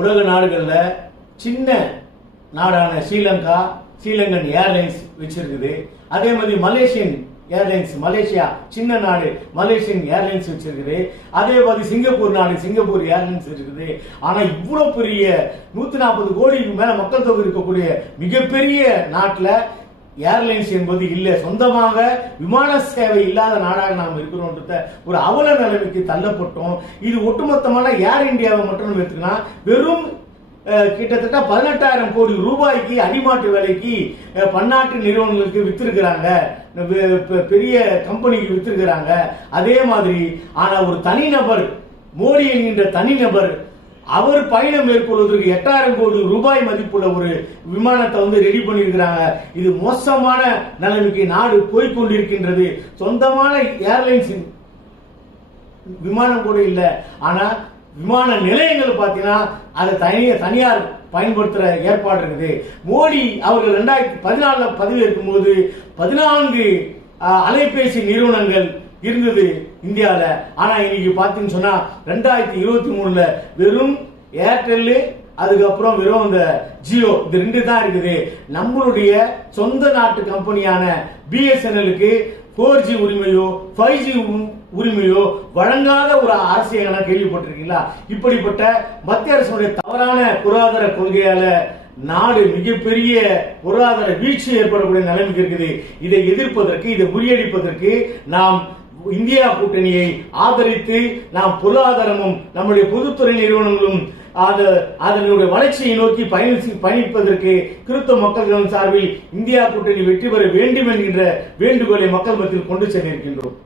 உலக நாடுகளில் சின்ன நாடான ஸ்ரீலங்கன் ஏர்லைன்ஸ் வச்சிருக்குது. அதே மாதிரி மலேசியன் ஏர்லைன்ஸ், மலேசியா சின்ன நாடு, மலேசியன் ஏர்லைன்ஸ் வச்சிருக்குது. அதே மாதிரி சிங்கப்பூர் நாடு, சிங்கப்பூர் ஏர்லைன்ஸ் இருக்குது. ஆனா இவ்வளவு பெரிய 140 கோடிக்கு மேல மக்கள் தொகை இருக்கக்கூடிய மிகப்பெரிய நாட்டில் ஏர்லைன்ஸ் என்பது இல்லை. சொந்தமாக விமான சேவை இல்லாத நாடாக நாம் இருக்கிறோம்ன்றத ஒரு அவல நிலைமைக்கு தள்ளப்பட்டோம். இது ஒட்டுமொத்தமான ஏர் இந்தியாவை மட்டும் நம்ம எடுத்துக்கினா வெறும் கிட்டத்தட்ட 18,000 கோடி ரூபாய்க்கு அடிமாட்டு வேலைக்கு பன்னாட்டு நிறுவனங்களுக்கு வித்திருக்கிறாங்க, பெரிய கம்பெனிக்கு வித்திருக்கிறாங்க. அதே மாதிரி ஆனா ஒரு தனிநபர், மோடி என்கின்ற தனிநபர், அவர் பயணம் மேற்கொள்வதற்கு 8,000 கோடி ரூபாய் மதிப்புள்ள ஒரு விமானத்தை ரெடி பண்ணியிருக்கிறாங்க. இது மோசமான நிலைமைக்கு நாடு போய்கொண்டிருக்கின்றது. சொந்தமான ஏர்லைன்ஸ் விமானம் கூட இல்லை. ஆனா விமான நிலையங்கள் பார்த்தீங்கன்னா அதை தனியார் பயன்படுத்துற ஏற்பாடு இருக்குது. மோடி அவர்கள் 2014 பதவியேற்கும் போது 14 அலைபேசி நிறுவனங்கள் இருந்தது இந்தியாவில். ஆனா இன்னைக்கு பாத்தீங்கன்னு சொன்னா 2023 வெறும் ஏர்டெல், அதுக்கப்புறம் வெறும் இந்த ஜியோ, இது 2 தான் இருக்குது. நம்மளுடைய சொந்த நாட்டு கம்பெனியான பிஎஸ்என்எலுக்கு 4G உரிமையோ 5G உரிமையோ வழங்காத ஒரு அரசியலை கேள்விப்பட்டிருக்கீங்களா? இப்படிப்பட்ட மத்திய அரசுடைய தவறான பொருளாதார கொள்கையால நாடு மிகப்பெரிய பொருளாதார வீழ்ச்சி ஏற்படக்கூடிய நிலைமைக்கு இருக்குது. இதை எதிர்ப்பதற்கு, இதை முறியடிப்பதற்கு நாம் இந்தியா கூட்டணியை ஆதரித்து நாம் பொருளாதாரமும் நம்முடைய பொதுத்துறை நிறுவனங்களும் அதனுடைய வளர்ச்சியை நோக்கி பயணிப்பதற்கு கிறிஸ்தவ மக்கள் சார்பில் இந்தியா கூட்டணி வெற்றி பெற வேண்டும் என்கின்ற வேண்டுகோளை மக்கள் மத்தியில் கொண்டு சென்றிருக்கின்றோம்.